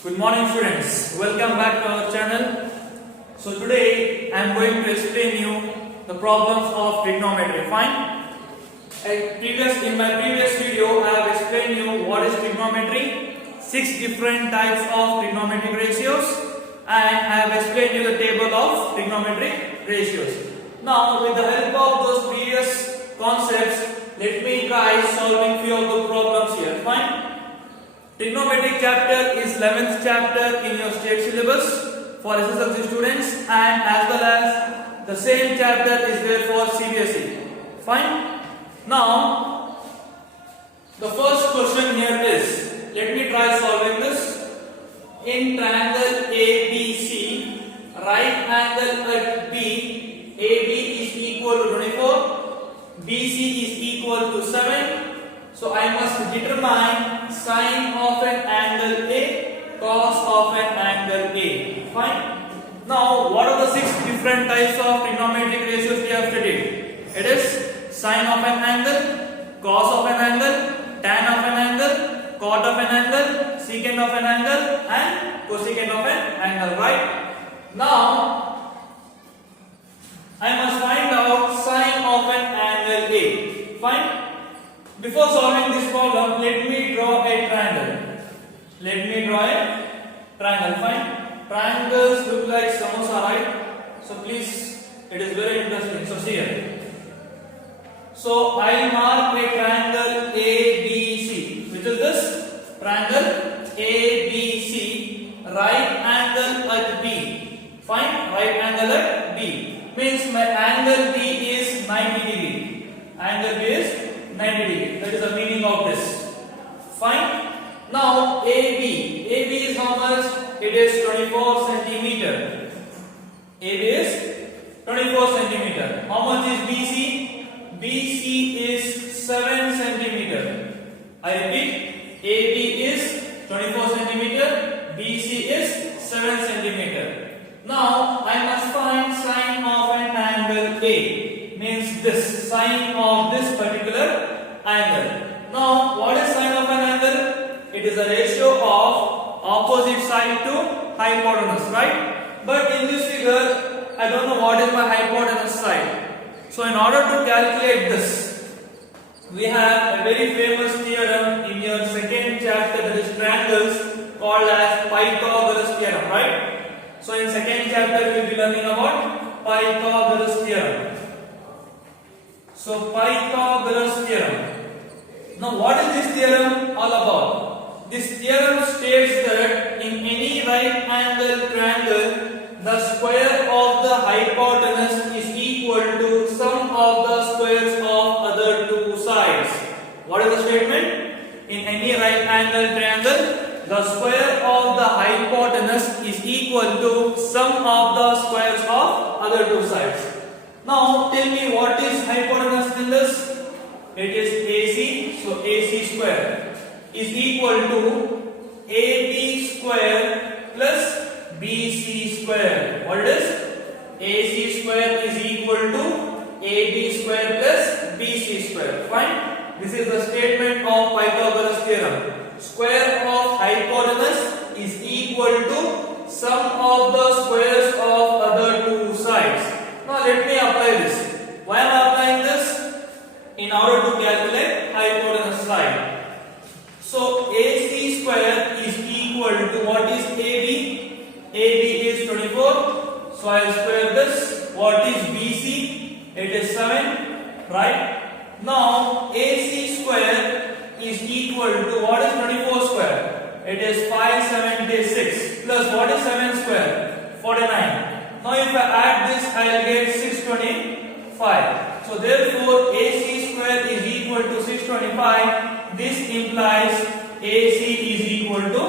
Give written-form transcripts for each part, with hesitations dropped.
Good morning students, welcome back to our channel. So today I am going to explain you the problems of trigonometry. Fine. In my previous video I have explained you what is trigonometry, 6 different types of trigonometric ratios, and I have explained you the table of trigonometric ratios. Now with the help of those previous concepts, let me try solving few of the problems here. Fine. Trigonometric chapter is 11th chapter in your state syllabus for SSLC students, and as well as the same chapter is there for CBSE. Fine. Now the first question here is, let me try solving this. In triangle ABC, right angle at B, AB is equal to 24, BC is equal to 7. So I must determine sine of an angle A, cos of an angle A. Fine. Now what are the 6 different types of trigonometric ratios we have studied? It is sine of an angle, cos of an angle, tan of an angle, cot of an angle, secant of an angle, and cosecant of an angle. Right? Now I must find out sine of an angle A. Fine. Before solving this problem, let me draw a triangle. Fine. Triangles look like samosa, right? So please, it is very interesting. So see here. So I mark a triangle ABC. Which is this? Triangle ABC. Right angle at B. Fine. Right angle at B. Means my angle B is 90 degree. Angle B is 90 degree. That is the meaning of this. Fine. Now AB. AB is how much? It is 24 centimeter. AB is 24 centimeter. How much is BC? BC is 7 centimeter. I repeat. AB is 24 centimeter. BC is 7 centimeter. Now I must find sine of an angle A. Means this sine of this particular angle. Now what is sine of an angle? It is a ratio of opposite side to hypotenuse, right? But in this figure I don't know what is my hypotenuse side. So in order to calculate this, we have a very famous theorem in your second chapter, that is triangles, called as Pythagoras theorem, right? So in second chapter we will be learning about Pythagoras theorem. So Pythagoras theorem. Now what is this theorem all about? This theorem states that in any right angle triangle, the square of the hypotenuse is equal to sum of the squares of other two sides. What is the statement? In any right angle triangle, the square of the hypotenuse is equal to sum of the squares of other two sides. Now tell me, what is hypotenuse in this? It is AC. So AC square is equal to AB square plus BC square. What it is? AC square is equal to AB square plus BC square. Fine. This is the statement of Pythagoras theorem. Square of hypotenuse is equal to sum of the squares of other two sides. Now let me apply this. Why am I applying this? In order to calculate hypotenuse side. So AC square is equal to, what is AB? AB is 24. So I will square this. What is BC? It is 7. Right? Now AC square is equal to, what is 24 square? It is 576. Plus what is 7 square? 49. Now if I add this, I will get 625. So therefore AC square is equal to 625. This implies AC is equal to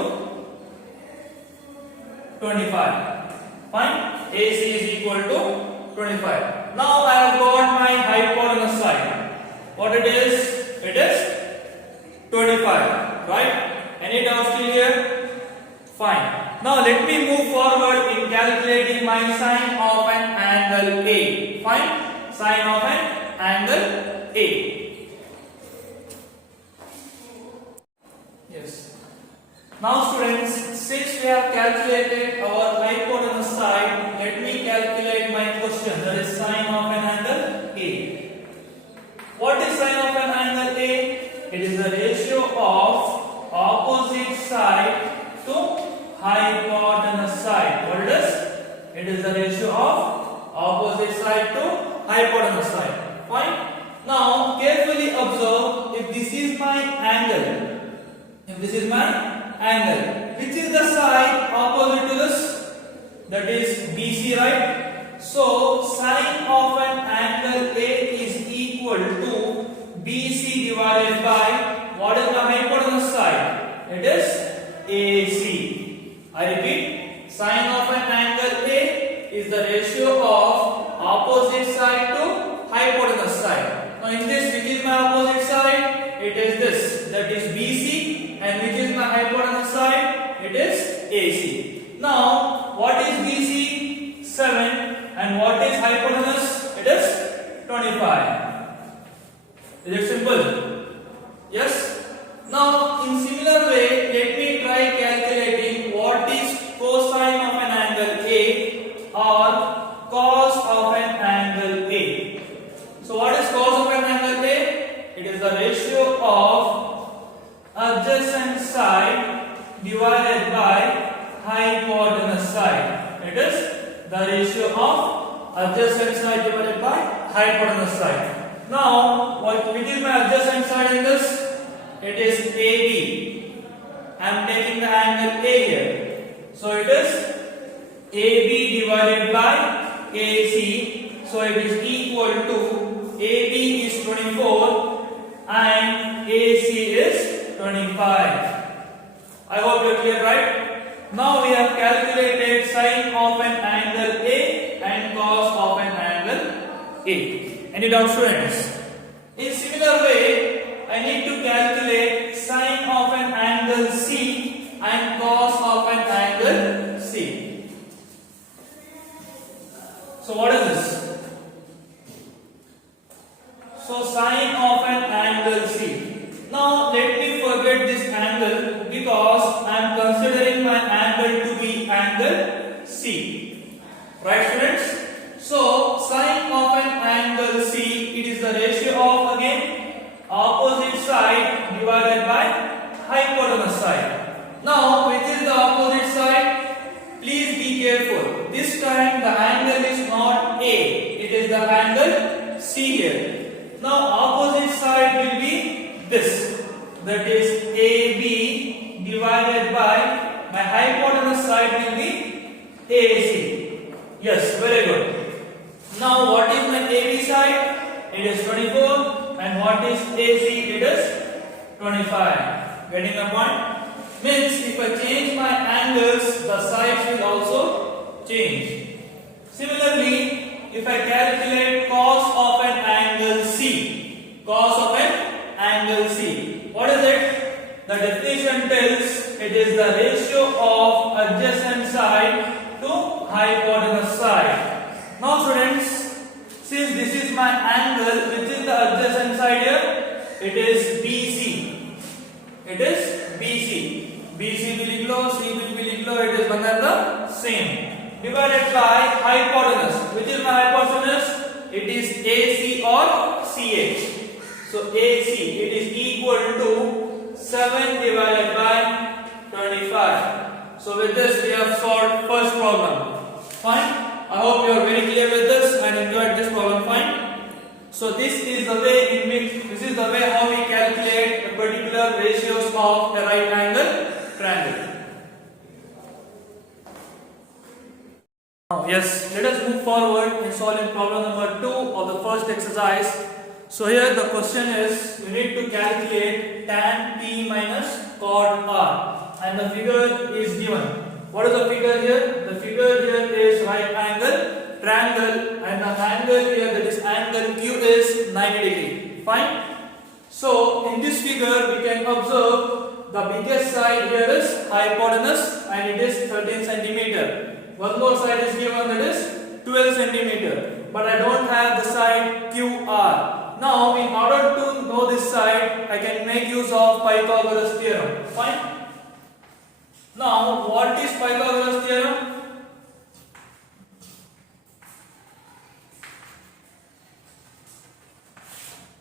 25. Fine? AC is equal to 25. Now I have got my hypotenuse side. What it is? It is 25. Right? Any doubts still here? Fine. Now let me move forward in calculating my sine of an angle A. Fine? Sine of an angle A. Yes. Now students, since we have calculated our hypotenuse side, let me calculate my question, that is sine of an angle A. What is sine of an angle A? It is the ratio of opposite side to hypotenuse side. What it is? It is the ratio of opposite side to hypotenuse side. Fine. Now carefully observe, if this is my angle, which is the side opposite to this? That is BC, right? So sine of an angle A is equal to BC divided by what is the hypotenuse side? It is AC. I repeat, sine of an angle A is the ratio of opposite side to hypotenuse side. Now in this, which is my opposite side? It is this, that is BC. And which is my hypotenuse side? It is AC. Now, what is BC? 7. And what is hypotenuse? It is 25. Is it simple? Yes? Now, in similar way, let me try calculating what is cosine of an angle A or cos of an angle A. So, what is cos of an angle A? It is the ratio of adjacent side divided by hypotenuse side. It is the ratio of adjacent side divided by hypotenuse side. Now, which is my adjacent side in this? It is AB. I am taking the angle A here. So it is AB divided by AC. So it is equal to AB is 24 and AC is 25. I hope you are clear, right? Now we have calculated sine of an angle A and cos of an angle A. Any doubt, students? In similar way, I need to calculate sine of an angle C and cos of an angle C. So what is this? So sine of an angle C. Now let me forget this angle because I am considering my angle to be angle C. Right, students? So sine of an angle C, it is the ratio of again opposite side divided by hypotenuse side. Now which is the opposite side? Please be careful. This time the angle is not A, it is the angle C here. Now opposite side will be this, that is AB divided by my hypotenuse side will be AC. Yes, very good. Now what is my AB side? It is 24 and what is AC? It is 25. Getting the point? Means if I change my angles, the sides will also change. Similarly, if I calculate cos of an angle C, cos of an angle C. What is it? The definition tells it is the ratio of adjacent side to hypotenuse side. Now students, since this is my angle, which is the adjacent side here? It is BC. It is BC. BC will be below, C will be below, it is one and the same. Divided by hypotenuse. Which is my hypotenuse? It is AC or CH. So AC, it is equal to 7 divided by 25. So with this we have solved first problem. Fine. I hope you are very clear with this and enjoyed this problem. Fine. So this is the way how we calculate the particular ratios of a right angle triangle. Now yes, let us move forward in solving problem number 2 of the first exercise. So here the question is, you need to calculate tan P minus cot R and the figure is given. What is the figure here? The figure here is right angle triangle and the angle here, that is angle Q, is 90 degree. Fine. So in this figure we can observe the biggest side here is hypotenuse and it is 13 centimeter. One more side is given, that is 12 centimeter. But I don't have the side QR. Now, in order to know this side, I can make use of Pythagoras theorem. Fine. Now, what is Pythagoras theorem?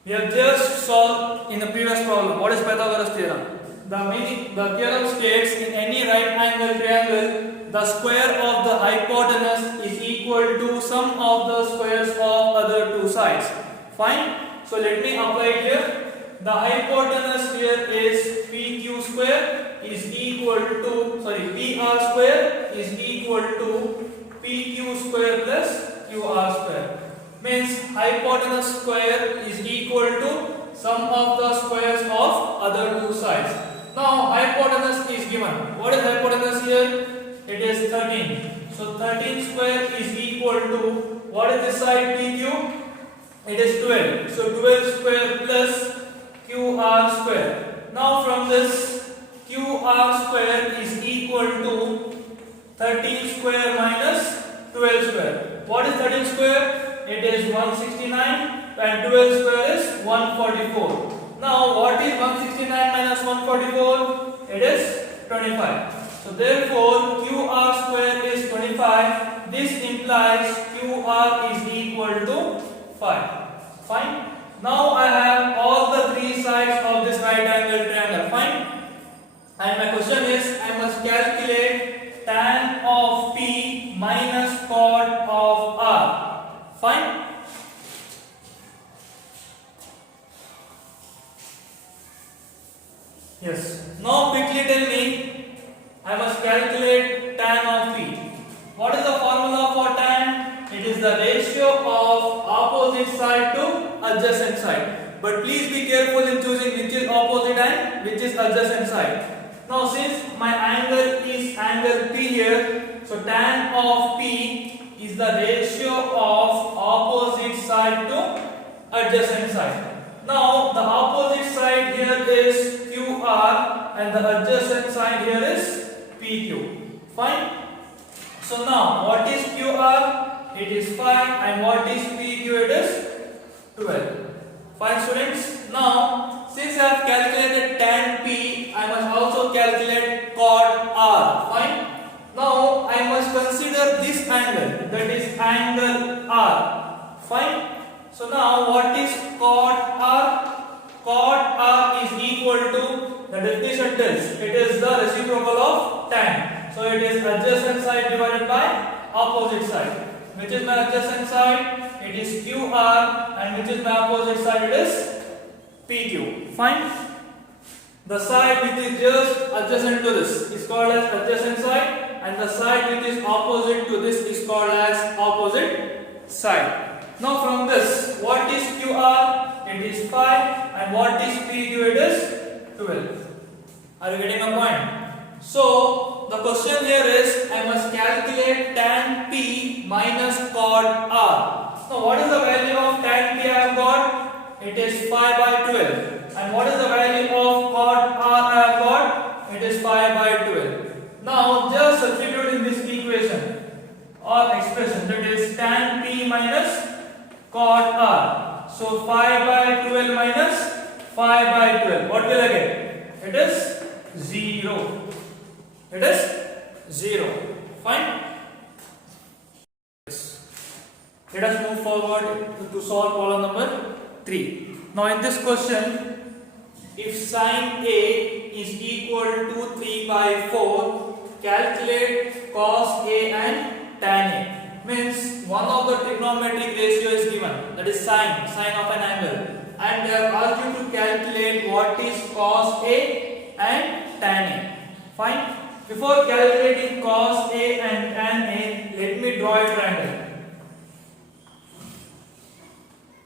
We have just solved in the previous problem. What is Pythagoras theorem? The theorem states in any right angle triangle, the square of the hypotenuse is equal to sum of the squares of other two sides. Fine. So let me apply it here. The hypotenuse here is PQ square is equal to PR square is equal to PQ square plus QR square. Means hypotenuse square is equal to sum of the squares of other two sides. Now hypotenuse is given. What is hypotenuse here? It is 13. So 13 square is equal to, what is this side PQ? It is 12. So 12 square plus QR square. Now from this, QR square is equal to 13 square minus 12 square. What is 13 square? It is 169 and 12 square is 144. Now what is 169 minus 144? It is 25. So therefore QR square is 25. This implies QR is equal to 5. Fine. Now I have all the three sides of this right angle triangle. Fine. And my question is, I must calculate tan of P minus cot of R. Fine. Yes. Now quickly tell me, I must calculate tan of P. What is the formula for tan? It is the ratio of opposite side to adjacent side. But please be careful in choosing which is opposite and which is adjacent side. Now since my angle is angle P here, so tan of P is the ratio of opposite side to adjacent side. Now the opposite side here is QR and the adjacent side here is PQ. Fine. So now what is QR? It is 5 and what is PQ? It is 12. Fine students. Now since I have calculated tan P, I must also calculate cot R. Fine. Now I must consider this angle, that is angle R. Fine. So now what is cot R? Cot R is equal to, the definition tells, it is the reciprocal of tan. So it is adjacent side divided by opposite side. Which is my adjacent side? It is QR, and which is my opposite side? It is PQ. Fine. The side which is just adjacent to this is called as adjacent side, and the side which is opposite to this is called as opposite side. Now from this, what is QR? It is 5, and what is PQ? It is 12. Are you getting my point? So the question here is, I must calculate tan P minus cot R. Now what is the value of tan P I have got? It is 5 by 12. And what is the value of cot R I have got? It is 5 by 12. Now just substitute in this equation or expression, that is tan P minus cot R. So 5 by 12 minus 5 by 12. What will I get? It is 0. It is 0. Fine. Let us move forward to solve problem number 3. Now in this question, if sine A is equal to 3 by 4, calculate cos A and tan A. Means one of the trigonometric ratio is given, that is sine of an angle, and they have asked you to calculate what is cos A and tan A. Fine. Before calculating cos A and tan A, let me draw a triangle.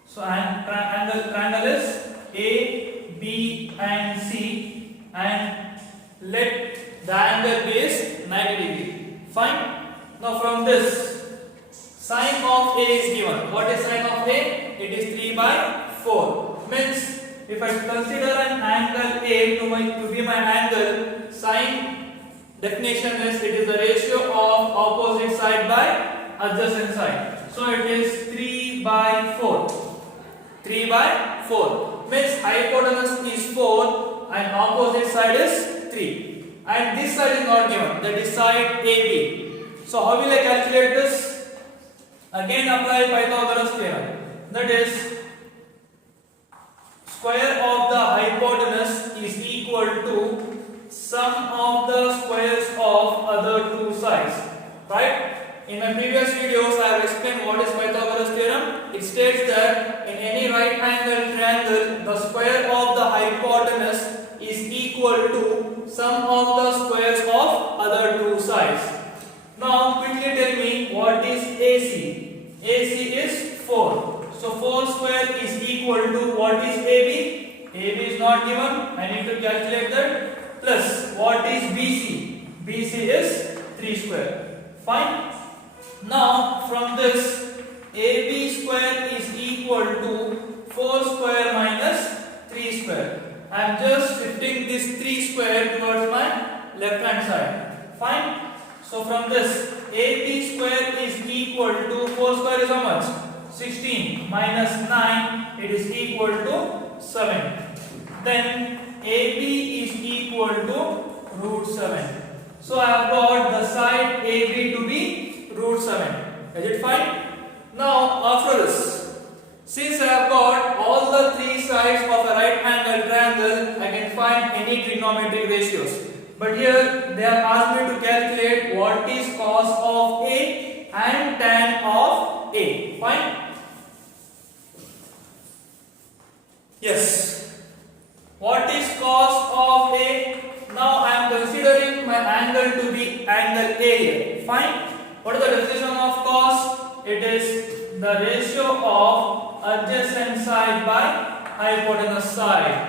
So triangle is A, B and C, and let the angle be is 90 degree. Fine. Now from this, sine of A is given. What is sine of A? It is 3 by 4. Means if I consider an angle A to be my angle, sine definition is it is the ratio of opposite side by adjacent side. So it is 3 by 4. 3 by 4 means hypotenuse is 4 and opposite side is 3. and this side is not given, that is side AB. So how will I calculate this? Again apply Pythagoras theorem. That is, square of the hypotenuse is equal to sum of the squares of other two sides. Right? In my previous videos, I have explained what is Pythagoras theorem. It states that in any right angle triangle, the square of the hypotenuse is equal to sum of the squares of other two sides. Now quickly tell me what is AC. AC is 4. So 4 square is equal to what is AB? AB is not given. I need to calculate that. Plus what is BC? BC is 3 square. Fine. Now from this, AB square is equal to 4 square minus 3 square. I am just shifting this 3 square towards my left hand side. Fine. So from this, AB square is equal to 4 square is how much? 16 minus 9, it is equal to 7. Then AB is equal to root 7. So I have got the side AB to be root 7. Is it fine? Now after this, since I have got all the three sides of a right angle triangle, I can find any trigonometric ratios. But here they have asked me to calculate what is cos of A and tan of A. Fine? Yes. What is cos of A? Now I am considering my angle to be angle A here. Fine? What is the definition of cos? It is the ratio of adjacent side by hypotenuse side.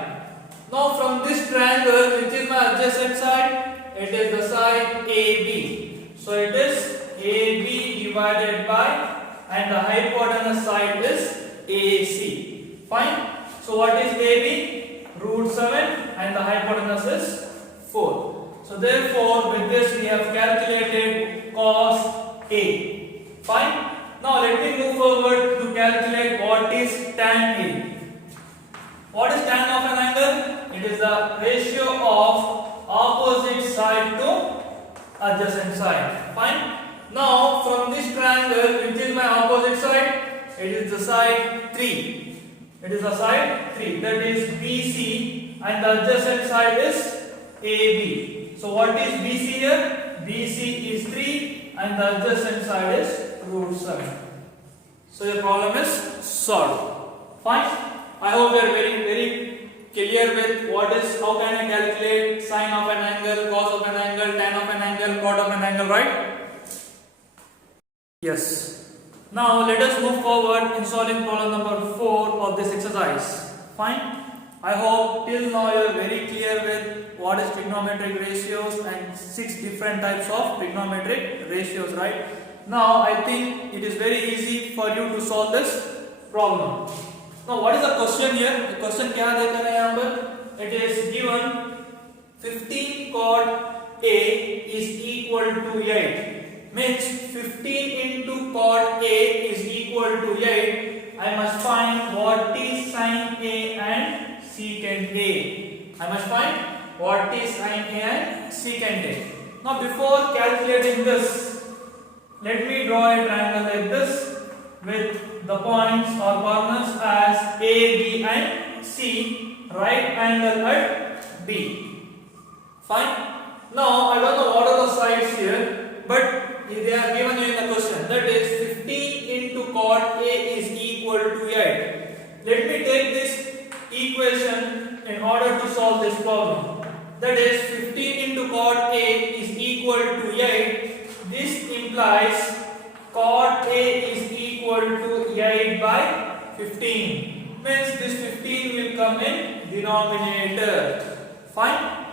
Now from this triangle, which is my adjacent side, it is the side AB. So it is AB divided by, and the hypotenuse side is AC. Fine? So what is AB? Root 7, and the hypotenuse is 4. So therefore with this we have calculated cos A. Fine? Now let me move forward to calculate what is tan A. What is tan of an angle? It is the ratio of opposite side to adjacent side. Fine? Now from this triangle, which is my opposite side? It is the side 3. It is the side 3. That is BC, and the adjacent side is AB. So what is BC here? BC is 3 and the adjacent side is root 7. So your problem is solved. Fine? I hope you are very clear with what is, how can I calculate sine of an angle, cos of an angle, tan of an angle, cot of an angle, right? Yes. Now let us move forward in solving problem number 4 of this exercise. Fine? I hope till now you are very clear with what is trigonometric ratios and 6 different types of trigonometric ratios, right? Now I think it is very easy for you to solve this problem. Now what is the question here? The question क्या देते हैं यहाँ पर? It is given 15 cot A is equal to 8. Means 15 into cot A is equal to 8. I must find what is sine A and secant A. I must find what is sine A and secant A. Now before calculating this, let me draw a triangle like this with the points or corners as A, B and C, right angle at B. Fine? Now I don't know what are the sides here, but they are given you in the question. That is 15 into cot A is equal to 8. Let me take this equation in order to solve this problem. That is 15 into cot A is equal to 8. This implies cot A is equal to 8 by 15. Means this 15 will come in denominator. Fine?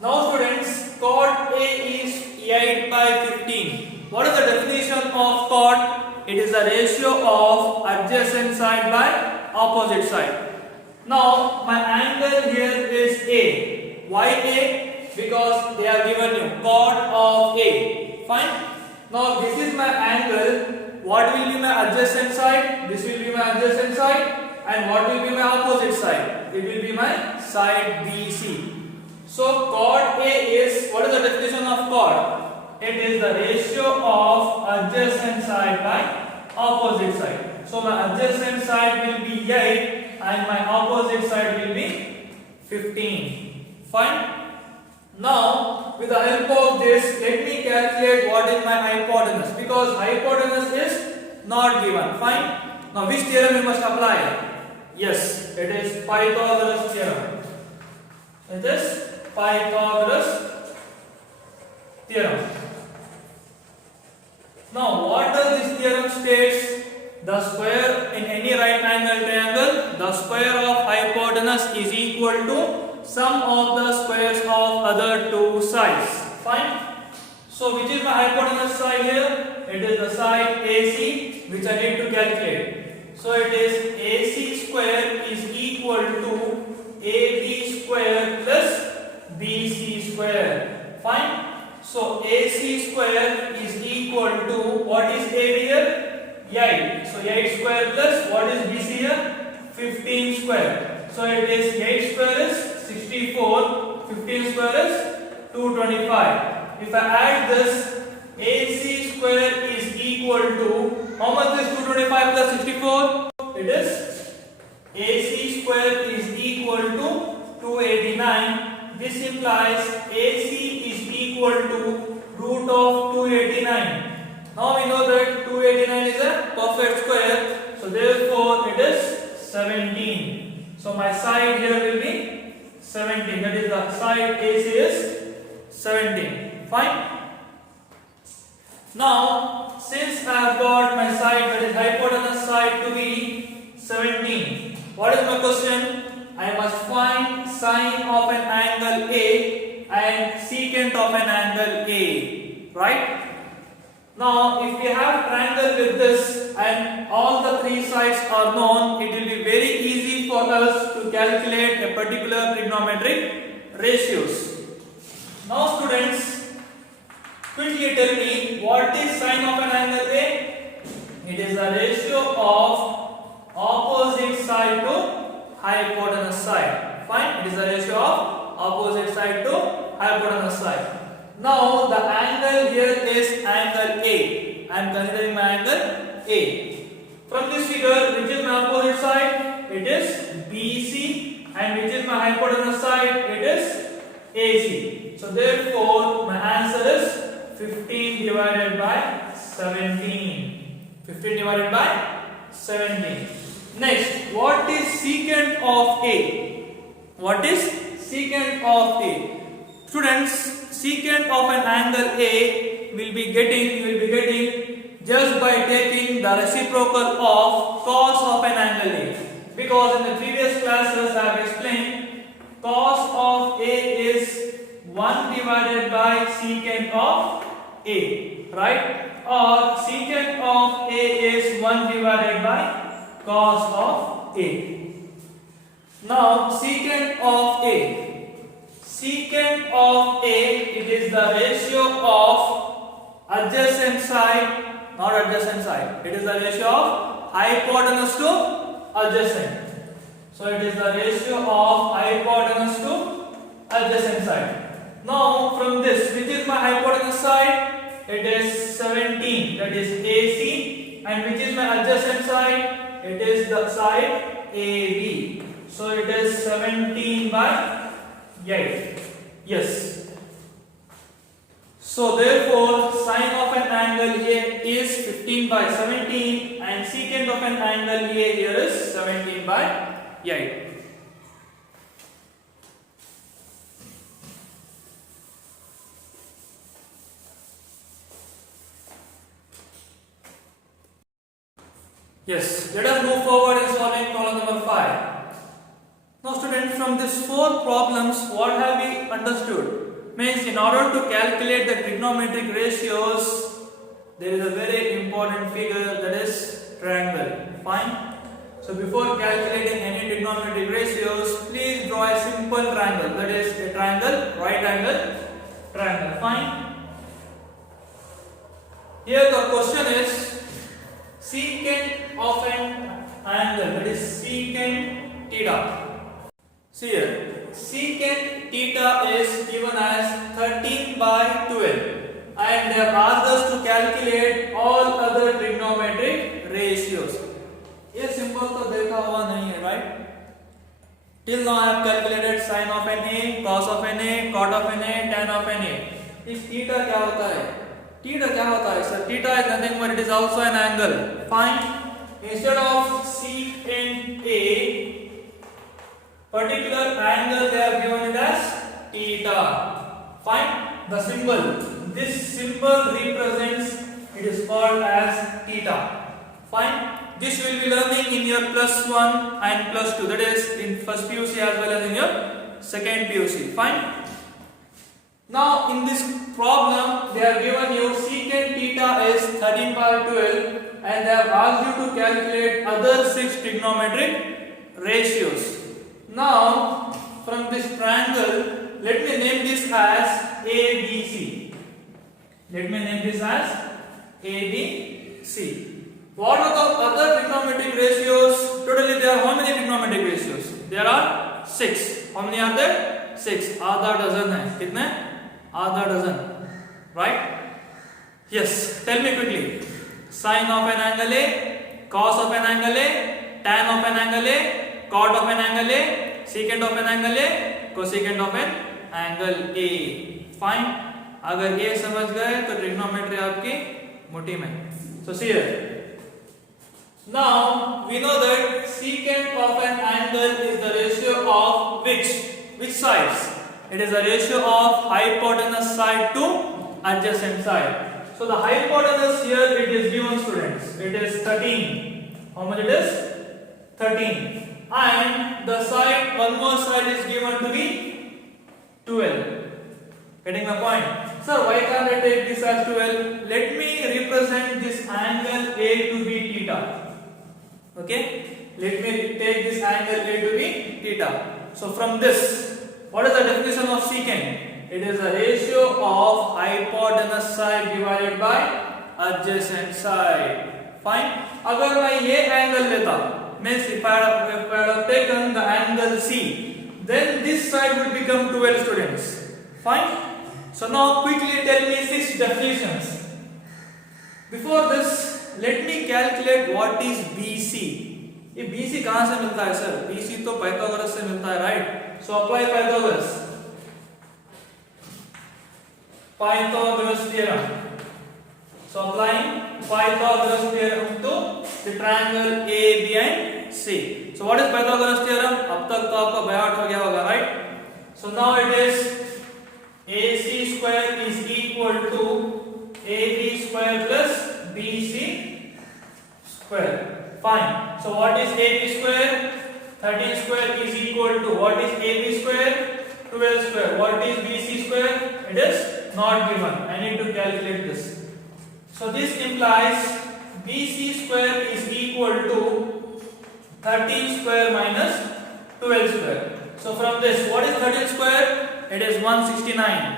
Now students, cot A is 8 by 15. What is the definition of cot? It is the ratio of adjacent side by opposite side. Now my angle here is A. Why A? Because they are given you cot of A. Fine? Now this is my angle. What will be my adjacent side? This will be my adjacent side. And what will be my opposite side? It will be my side BC. So chord A is, what is the definition of chord? It is the ratio of adjacent side by opposite side. So my adjacent side will be 8 and my opposite side will be 15. Fine. Now with the help of this, let me calculate what is my hypotenuse, because hypotenuse is not given. Fine. Now which theorem we must apply? Yes, it is Pythagoras theorem. It is Pythagoras theorem. Now what does this theorem states? The square in any right angle triangle, the square of hypotenuse is equal to sum of the squares of other two sides. Fine. So which is my hypotenuse side here? It is the side AC, which I need to calculate. So it is AC square is equal to AB square plus BC square. Fine. So AC square is equal to, what is AB here? 8. So 8 square plus, what is BC here? 15 square. So it is 8 square is 64, 15 square is 225. If I add this, AC square is equal to, how much is 225 plus 64? It is, AC square is equal to 289. This implies AC is equal to root of 289. Now we know that 289 is a perfect square. So therefore it is 17. So my side here will be 17. That is the side AC is 17. Fine. Now since I have got my side, that is hypotenuse side, to be 17. What is my question? I must find sine of an angle A and secant of an angle A, right? Now if we have triangle with this and all the three sides are known, it will be very easy for us to calculate a particular trigonometric ratios. Now students, quickly tell me, what is sine of an angle A? It is the ratio of opposite side to hypotenuse side. Fine. It is the ratio of opposite side to hypotenuse side. Now the angle here is angle A. I am considering my angle A. From this figure, which is my opposite side? It is BC, and which is my hypotenuse side? It is AC. So therefore my answer is 15 divided by 17. 15 divided by 17. Next, what is secant of A? What is secant of A? Students, secant of an angle A will be getting just by taking the reciprocal of cos of an angle A. Because in the previous classes I have explained, cos of A is 1 divided by secant of A, right? Or secant of A is 1 divided by cos of A. Now secant of A. Secant of A, it is the ratio of adjacent side, not adjacent side. It is the ratio of hypotenuse to adjacent. So it is the ratio of hypotenuse to adjacent side. Now from this, which is my hypotenuse side? It is 17. That is AC. And which is my adjacent side? It is the side AB. So it is 17 by 8. Yes. So therefore sine of an angle A is 15 by 17 and secant of an angle A here is 17 by 8. Yes, let us move forward in solving problem number 5. Now students, from these 4 problems, what have we understood? Means in order to calculate the trigonometric ratios, there is a very important figure, that is triangle. Fine. So before calculating any trigonometric ratios, please draw a simple triangle, that is a triangle, right angle triangle. Fine. Here the question is secant of an angle, that is secant theta. See here, secant theta is given as 13 by 12 and they have asked us to calculate all other trigonometric ratios. ये symbol तो देखा हुआ नहीं है, right? Till now I have calculated sine of NA, cos of NA, cot of NA, tan of NA. इस theta क्या होता है? Theta क्या होता है? Sir, theta is nothing but it is also an angle. Fine. Instead of secant A, particular angle they have given it as theta. Fine. The symbol. This symbol represents. It is called as theta. Fine. This will be learning in your +1 and +2. That is in first PUC as well as in your second PUC. Fine. Now in this problem they have given you secant theta is 13 by 12 and they have asked you to calculate other 6 trigonometric ratios. Now from this triangle, let me name this as ABC. Let me name this as ABC. What are the other trigonometric ratios? Totally there are how many trigonometric ratios? There are 6. How many are there? 6. आधा dozen है. कितने? आधा dozen. Right? Yes. Tell me quickly. Sine of an angle A, cos of an angle A, tan of an angle A, cot of an angle A, secant of an angle A, cosecant of an angle A. Fine. अगर ये समझ गए तो trigonometry आपकी मोटी में. So see here. Now we know that secant of an angle is the ratio of which sides? It is the ratio of hypotenuse side to adjacent side. So the hypotenuse here it is given, students. It is 13. How much it is? 13. And the side, one more side is given to be 12. Getting the point? Sir, why can't I take this as 12? Let me represent this angle A to be theta. Okay, let me take this angle A to be theta. So from this, what is the definition of secant? It is the ratio of hypotenuse side divided by adjacent side. Fine. अगर मैं ये angle लेता, means if I have taken the angle C, then this side would become 12, students. Fine. So now quickly tell me 6 definitions. Before this, let me calculate what is BC. ये BC कहाँ से मिलता है sir? BC तो Pythagoras से मिलता है, right? So apply Pythagoras. Pythagoras theorem. So applying Pythagoras theorem to the triangle A, B and C. So what is Pythagoras theorem? अब तक तो आपका बायहार्ट हो गया होगा, right? So now it is AC square is equal to AB square plus BC square. Fine. So what is AB square? 13 square is equal to what is AB square? 12 square. What is BC square? It is not given. I need to calculate this. So this implies BC square is equal to 13 square minus 12 square. So from this, what is 13 square? It is 169.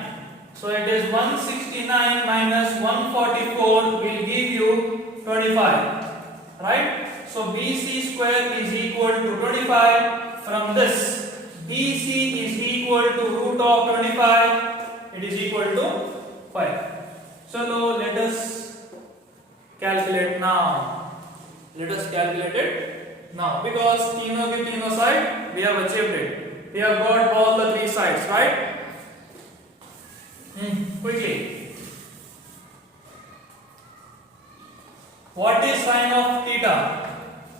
So it is 169 minus 144 will give you 25. Right? So BC square is equal to 25. From this, BC is equal to root of 25. It is equal to 5. So now let us calculate now. Let us calculate it now. Because तीनों के तीनों side we have achieved it. We have got all the 3 sides, right? Quickly. What is sine of theta?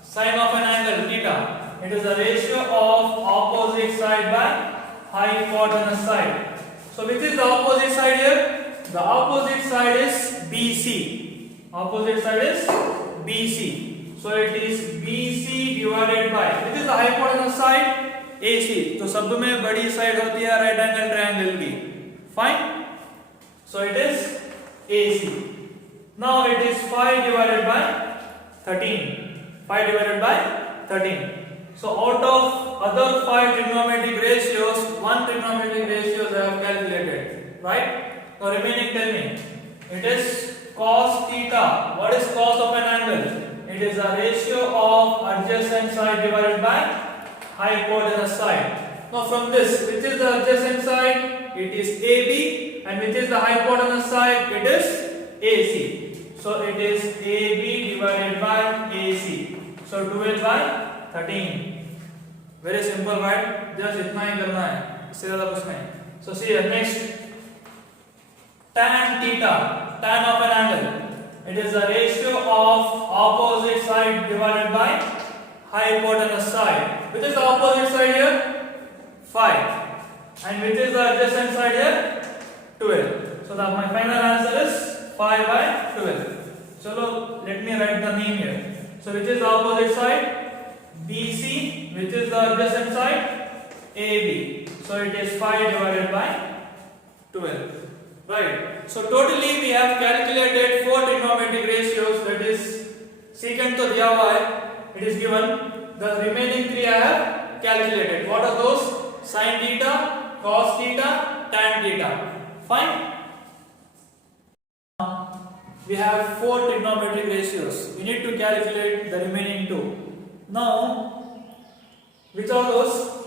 Sine of an angle theta. It is the ratio of opposite side by hypotenuse side. So which is the opposite side here? The opposite side is BC. Opposite side is BC. So it is BC divided by, which is the hypotenuse side? AC. तो सब में बड़ी side होती है right angle triangle की. Fine. So it is AC. Now it is 5 divided by 13. 5 divided by 13. So out of other 5 trigonometric ratios, 1 trigonometric ratio I have calculated. Right? Now remaining tell me. It is cos theta. What is cos of an angle? It is a ratio of adjacent side divided by hypotenuse side. Now from this, which is the adjacent side? It is AB, and which is the hypotenuse side? It is AC. So it is AB divided by AC. So 12 by 13. Very simple, right? Just इतना ही करना है, इससे ज़्यादा कुछ नहीं. So see here, next, tan theta, tan of an angle. It is the ratio of opposite side divided by hypotenuse side. Which is the opposite side here? 5. And which is the adjacent side here? 12. So my final answer is 5 by 12. So let me write the name here. So which is the opposite side? BC. Which is the adjacent side? AB. So it is 5 divided by 12. Right. So totally we have calculated 4 trigonometric ratios, that is secant to diya hua hai, it is given. The remaining 3 I have calculated. What are those? Sin theta, cos theta, tan theta. Fine. We have 4 trigonometric ratios. We need to calculate the remaining 2. Now, which are those?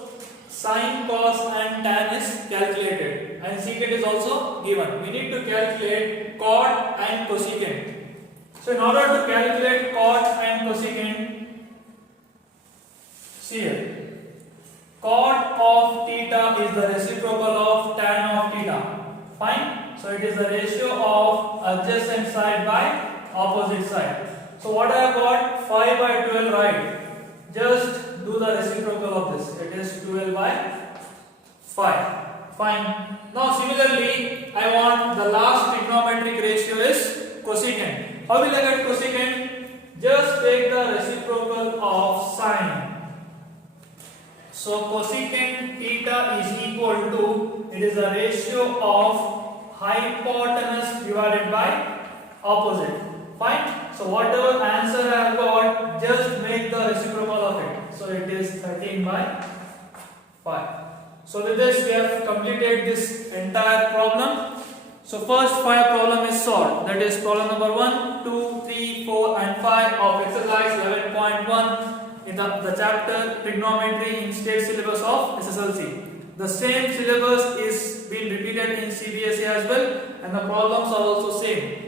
Sin, cos and tan is calculated, and secant is also given. We need to calculate cot and cosecant. So in order to calculate cot and cosecant, see here, cot of theta is the reciprocal of tan of theta. Fine. So it is the ratio of adjacent side by opposite side. So what I have got? 5 by 12, right? Just do the reciprocal of this. It is 12 by 5. Fine. Now similarly, I want the last trigonometric ratio is cosecant. How will I get cosecant? Just take the reciprocal of sine. So cosecant theta is equal to, it is the ratio of hypotenuse divided by opposite. Fine. So whatever answer I have got, just make the reciprocal of it. So it is 13 by 5. So with this we have completed this entire problem. So first 5 problem is solved. That is problem number 1, 2, 3, 4 and 5 of exercise 11.1 in the chapter Trigonometry in state syllabus of SSLC. The same syllabus is being repeated in CBSE as well, and the problems are also same.